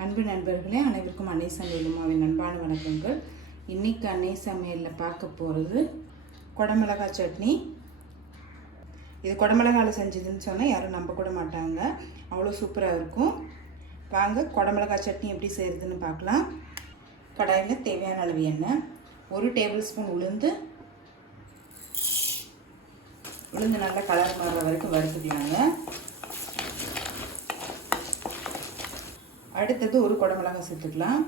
அன்பு நண்பர்களே, அனைவருக்கும் அன்னை சமையல் உமாவின் அன்பான வணக்கங்கள். இன்றைக்கி அன்னை சமையலில் பார்க்க போகிறது குடமிளகாய் சட்னி. இது குடமிளகாயில் செஞ்சதுன்னு சொன்னால் யாரும் நம்ப கூட மாட்டாங்க, அவ்வளோ சூப்பராக இருக்கும். வாங்க குடமிளகாய் சட்னி எப்படி செய்கிறதுன்னு பார்க்கலாம். கடாயில் தேவையான அளவு எண்ணெய், 1 டேபிள் ஸ்பூன் உளுந்து நல்லா கலர் மாறுற வரைக்கும் வறுத்துக்கலாங்க. அடுத்தது ஒரு குடமிளகாய் சேர்த்துக்கலாம்.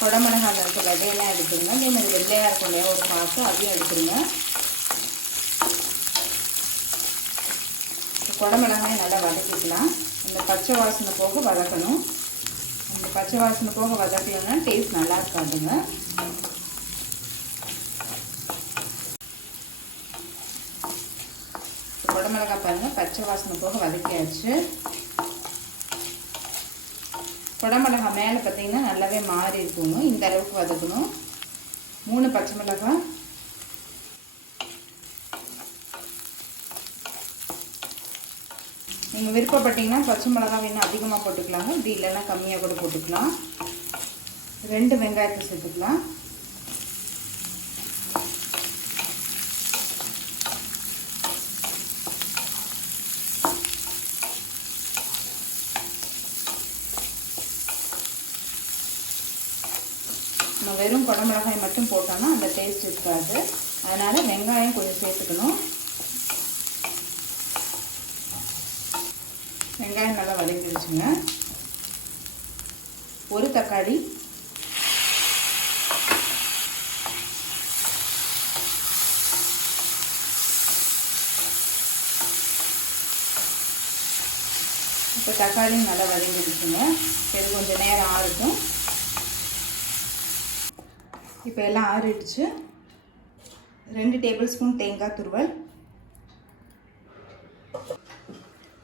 குடமிளகாயில் இருக்க விதையெல்லாம் எடுத்துருங்க. இதே மாதிரி வெள்ளையாக இருக்கும் இல்லையா, ஒரு பாக்கு அதையும் எடுத்துருங்க. குடமிளகாயை நல்லா வதக்கிக்கலாம். இந்த பச்சை வாசனை போக வதக்கணும். அந்த பச்சை வாசனை போக வதக்கலைன்னா டேஸ்ட் நல்லா இருக்காதுங்க. குடமிளகாய் பாருங்கள், பச்சை வாசனை போக வதக்கியாச்சு. குடமிளகாய் மேலே பார்த்தீங்கன்னா நல்லாவே மாறி இருக்குங்க. இந்த அளவுக்கு வதக்கணும். 3 பச்சை மிளகாய், நீங்கள் விருப்பப்பட்டீங்கன்னா பச்சை மிளகாய் இன்னும் அதிகமாக போட்டுக்கலாங்க, இப்படி இல்லைன்னா கம்மியாக கூட போட்டுக்கலாம். 2 வெங்காயத்தை சேர்த்துக்கலாம். நம்ம வெறும் குடமிளகாய் மட்டும் போட்டோம்னா அந்த டேஸ்ட் இருக்காது, அதனால் வெங்காயம் கொஞ்சம் சேர்த்துக்கணும். வெங்காயம் நல்லா வதங்கிடுச்சுங்க. ஒரு தக்காளி, இப்போ தக்காளியும் நல்லா வதங்கிடுச்சுங்க. இது கொஞ்சம் நேரம் ஆறட்டும். இப்போ எல்லாம் ஆறிடுச்சு. 2 டேபிள் ஸ்பூன் தேங்காய் துருவல்,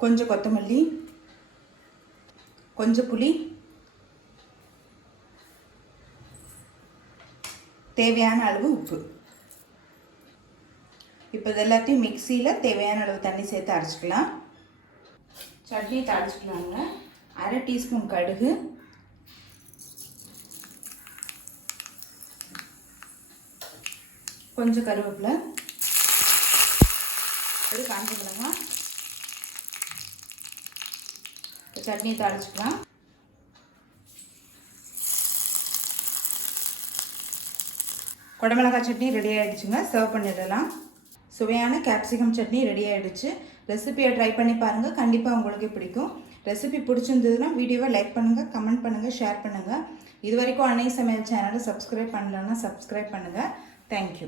கொஞ்சம் கொத்தமல்லி, கொஞ்சம் புளி, தேவையான அளவு உப்பு. இப்போ இது எல்லாத்தையும் மிக்சியில் தேவையான அளவு தண்ணி சேர்த்து அரைச்சிக்கலாம். சட்னி தாளிச்சிக்கலாங்க. 1/2 டீஸ்பூன் கடுகு, கொஞ்சம் கருவேப்பிலை, ஒரு காஞ்ச மிளகாய். சட்னி தாளிச்சிக்கலாம். குடமிளகாய் சட்னி ரெடி ஆகிடுச்சுங்க. சர்வ் பண்ணிடலாம். சுவையான கேப்சிகம் சட்னி ரெடி ஆகிடுச்சு. ரெசிபியை ட்ரை பண்ணி பாருங்கள், கண்டிப்பாக உங்களுக்கு பிடிக்கும். ரெசிபி பிடிச்சிருந்ததுன்னா வீடியோவை லைக் பண்ணுங்கள், கமெண்ட் பண்ணுங்கள், ஷேர் பண்ணுங்கள். இது வரைக்கும் அன்னை சமையல் சேனலை சப்ஸ்கிரைப் பண்ணலன்னா சப்ஸ்கிரைப் பண்ணுங்கள். தேங்க்யூ.